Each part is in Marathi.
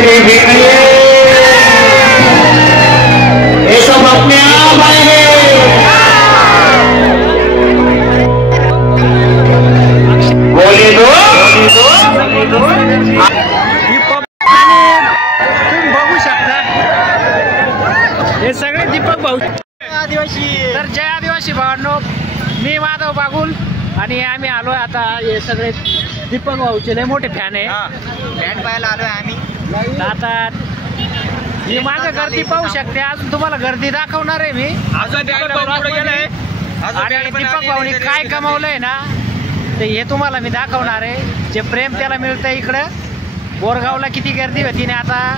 रे भिड़े ये सब अपने आप आएंगे। बोले दो तुम्ही बघू शकता हे सगळे दीपक भाऊ आदिवासी। तर जय आदिवासी भावांनो, मी माधव बागुल आणि आम्ही आलोय आता। हे सगळे दीपक भाऊचे लय मोठे फॅन आहे, बँड पाहायला आलोय आम्ही। आता ही मागं गर्दी पाहू शकते, अजून तुम्हाला गर्दी दाखवणार आहे मी। आणि दीपक भाऊनी काय कमावलंय ना ते हे तुम्हाला मी दाखवणार आहे। जे प्रेम त्याला मिळतं इकडं बोरगावला किती गर्दी होती ना, आता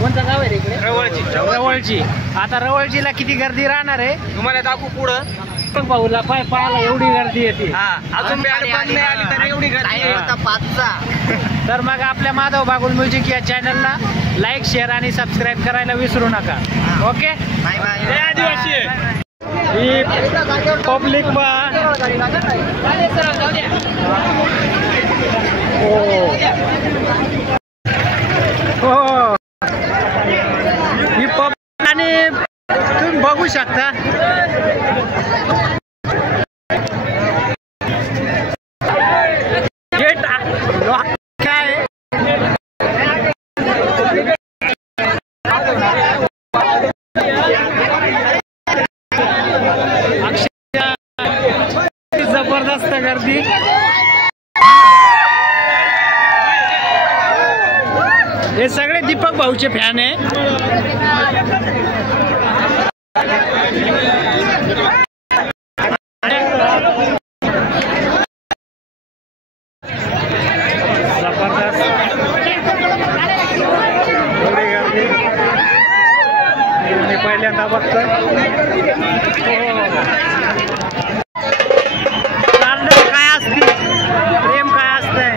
कोणतं गाव आहे इकडे रवळची, आता रवळचीला किती गर्दी राहणार आहे तुम्हाला दाखवू पुढं। दीपक भाऊला पाहायला एवढी गर्दी येते, अजून आली तर एवढी गर्दी पाचचा। तर मग आपल्या माधव बागुल म्युझिक या चॅनलला लाईक शेअर आणि सबस्क्राईब करायला विसरू नका। Okay, bye bye. जय आदिवासी। ही पब्लिक हो ही पब्लिक आणि तुम्ही बघू शकता गेट काय जबरदस्त गर्दी। हे सगळे दीपक भाऊचे फॅन आहे। जबरदस्त एवढी गर्दी मी पहिल्यांदा बघतोय। काय असते प्रेम काय असतंय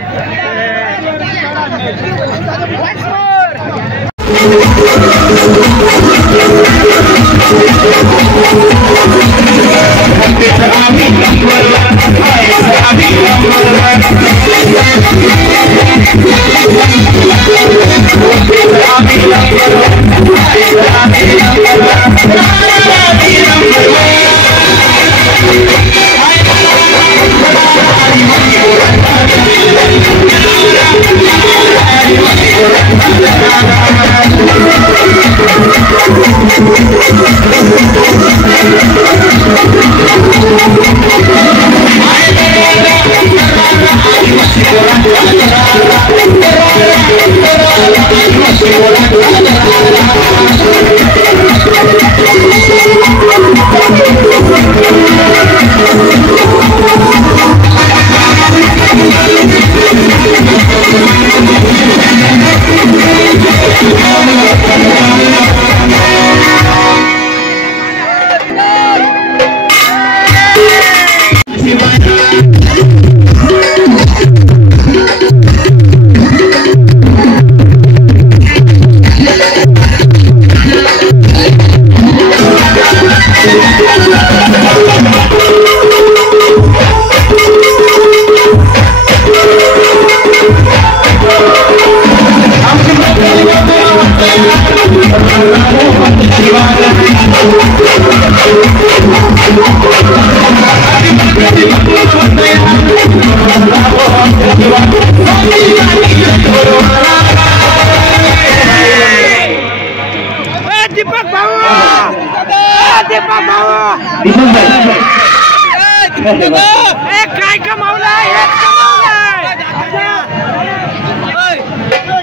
काय कमावलाय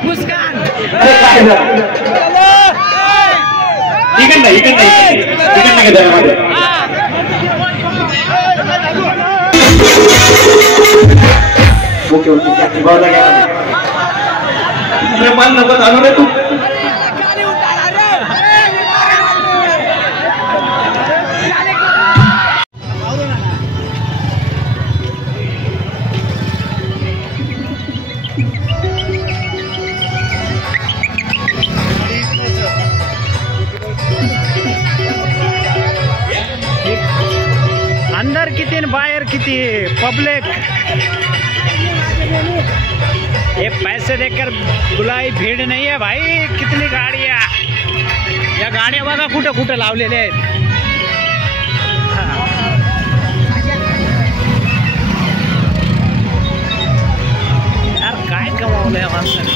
मुस्कान ओके मान नको आणू रे तू। अंदर किती बाहेर किती पब्लिक ये पैसे देकर बुलाई भीड़ नहीं है भाई, कितनी गाड़ियाँ, या गाड्या बघा कुठं कुठं लावलेले आहेत. यार काय कमावलंय माणसाने.